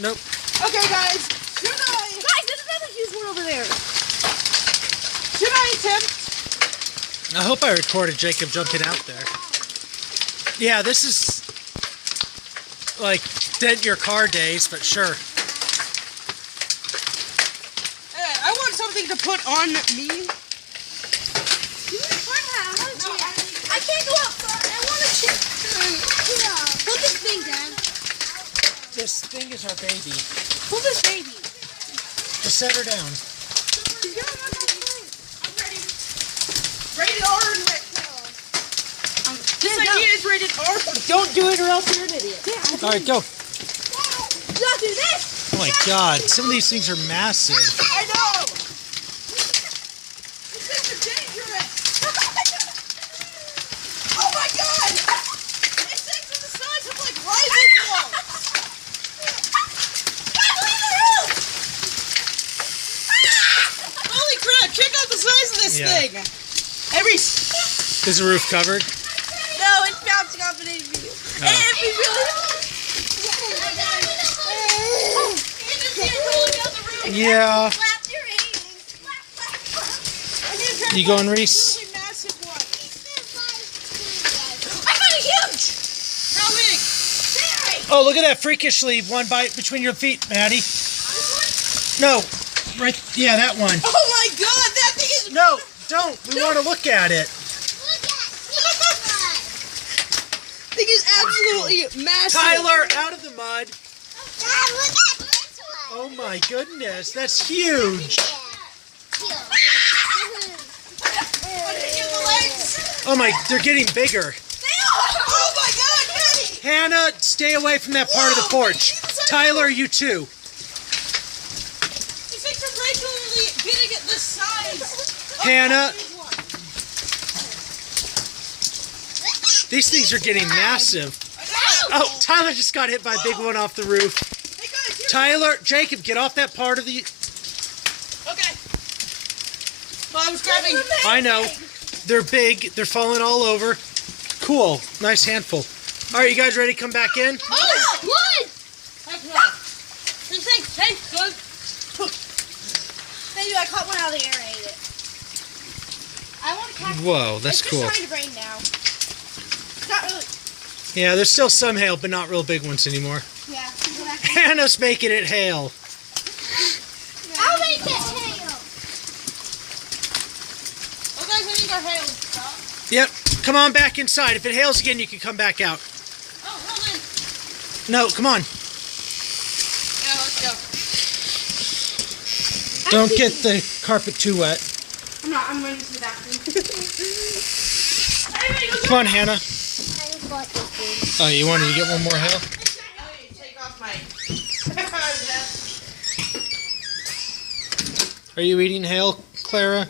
Nope. Okay, guys. Guys, there's another huge one over there. Should I attempt? I hope I recorded Jacob jumping out there. Yeah, this is like dent your car days, but sure. I want something to put on me. I can't go outside. I want to chip. Hold this thing, Dad. This thing is our baby. Hold this baby. Just set her down. I'm ready. Rated R and this idea is rated R. Don't do it or else you're an idiot. All right, go. Do not do this. Oh my God, some of these things are massive. I know. These things are dangerous. Oh my God. These things are the size of like rising balls. Holy crap! Check out the size of this thing. Is the roof covered? No, it's bouncing off an AV. Yeah. You going, Reese? I got a huge. How big? Oh, look at that freakishly one bite between your feet, Maddie. No, right. Yeah, that one. Oh my God! That thing is. No, don't. We want to look at it. Thing is absolutely massive. Tyler, out of the mud. Oh my goodness, that's huge. Oh my, they're getting bigger. Oh my God, Maddie! Hannah, stay away from that part of the porch. Tyler, you too. These things are regularly getting at this size. Hannah. These things are getting massive. Oh, Tyler just got hit by a big one off the roof. Hey guys, here. Tyler, Jacob, get off that part of the... Okay. Well, I was grabbing. I know. They're big. They're falling all over. Cool. Nice handful. All right, you guys ready to come back in? Oh, what? Heck no. These things taste good. Thank you, I caught one out of the air and ate it. I want to catch it. Whoa, that's It's cool. just starting to rain now. It's not really. Yeah, there's still some hail, but not real big ones anymore. Yeah. Hannah's making it hail. I'll make it hail. Oh guys, I think our hail is stopped. Yep. Come on back inside. If it hails again, you can come back out. Oh, hold on. No, come on. Yeah, let's go. Don't get the carpet too wet. I'm running to the bathroom. Come on, Hannah. Oh, you wanted to get one more hail? I need to take off my. Are you eating hail, Clara?